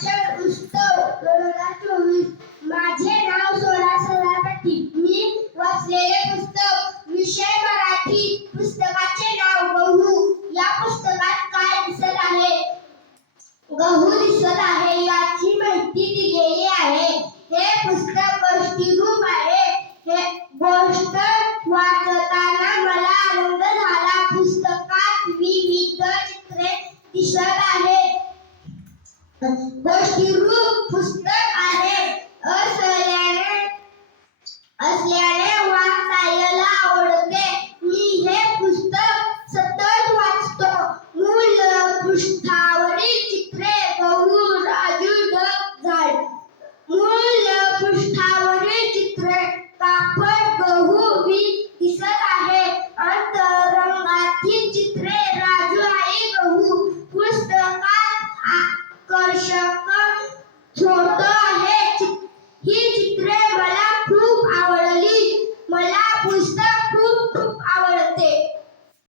वाचन उत्सव दोन हजार चोवीस माझे नाव सोळा सदापती मी वाचलेले पुस्तक विषय मराठी पुस्तकाचे नाव गहू. या पुस्तकात काय दिसत आहे? गहू दिसत आहे याची माहिती दिलेली आहे हे पुस्तक गोष्टीरूप आहे हे गोष्ट वाचताना मला आनंद झाला पुस्तकात विविध चित्रे दिसत आहे गोष्टीरूप पुस्तक आहे. असल्याने असल्याने वाचायला आवडते. मी हे पुस्तक सतत वाचतो. मूल पृष्ठावरील चित्रे बघून राजू ढग झाड मूल पृष्ठावरील चित्रे कापड गहू वीज दिसत आहे. अंतरंगातील चित्रे राजू आई